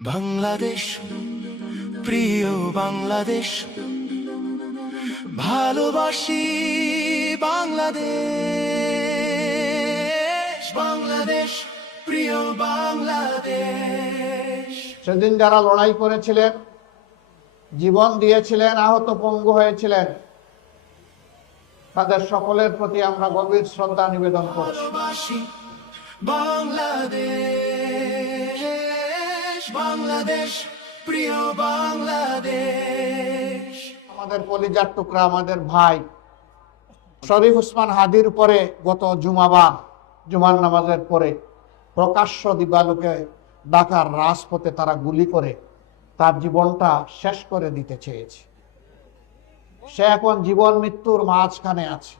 বাংলাদেশ, প্রিয় বাংলাদেশ, ভালোবাসি বাংলাদেশ। বাংলাদেশ, প্রিয় বাংলাদেশ। সেদিন যারা লড়াই করেছিলেন, জীবন দিয়েছিলেন, আহত পঙ্গু হয়েছিলেন, তাদের সকলের প্রতি আমরা গভীর শ্রদ্ধা নিবেদন করছি। ভালোবাসি বাংলাদেশ। বাংলাদেশ, প্রিয় বাংলাদেশ। আমাদের কলিজার টুকরা, আমাদের ভাই শরীফ ওসমান হাদির উপরে গত জুমার নামাজের পরে প্রকাশ্য দিবালোকে ঢাকার রাজপথে তারা গুলি করে তার জীবনটা শেষ করে দিতে চেয়েছে। সে এখন জীবন মৃত্যুর মাঝখানে আছে।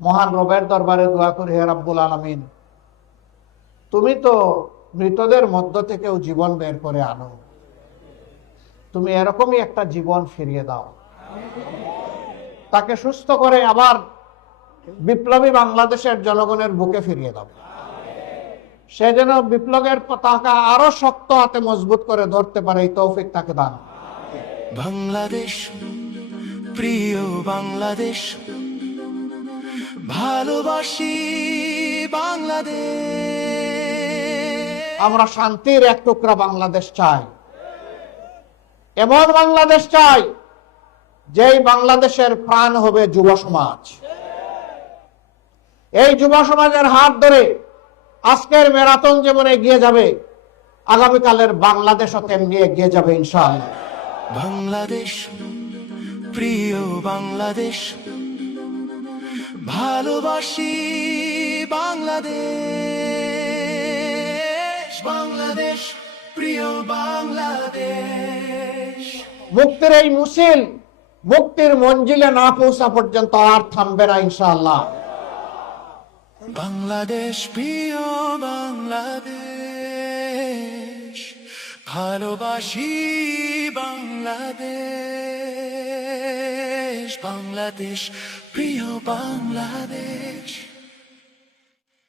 মহান রবের দরবারে দোয়া করি, হে রাব্বুল আলামিন, তুমি তো মৃতদের মধ্য থেকেও জীবন বের করে আনো, তুমি এরকমই একটা জীবন ফিরিয়ে দাও, তাকে সুস্থ করে আবার বিপ্লবী বাংলাদেশের জনগণের বুকে ফিরিয়ে দাও। সে যেন বিপ্লবের পতাকা আরো শক্ত হাতে মজবুত করে ধরতে পারে, এই তৌফিক তাকে দান। বাংলাদেশ, প্রিয় বাংলাদেশ, ভালোবাসি বাংলাদেশ। আমরা শান্তির এক টুকরা বাংলাদেশ চাই, এমন বাংলাদেশ চাই যেই বাংলাদেশের প্রাণ হবে যুব সমাজ। এই যুব সমাজের হাত ধরে আজকের ম্যারাথন যেমন এগিয়ে যাবে, আগামীকালের বাংলাদেশও তেমনি এগিয়ে যাবে ইনশাআল্লাহ। বাংলাদেশ, প্রিয় বাংলাদেশ, ভালোবাসি বাংলাদেশ। বাংলাদেশ, প্রিয় বাংলাদেশ। মুক্তির এই মিছিল মুক্তির মঞ্জিলে না পৌঁছা পর্যন্ত আর থামবে না ইনশাআল্লাহ। বাংলাদেশ, প্রিয় বাংলাদেশ, ভালোবাসি বাংলাদেশ। বাংলাদেশ, প্রিয় বাংলাদেশ।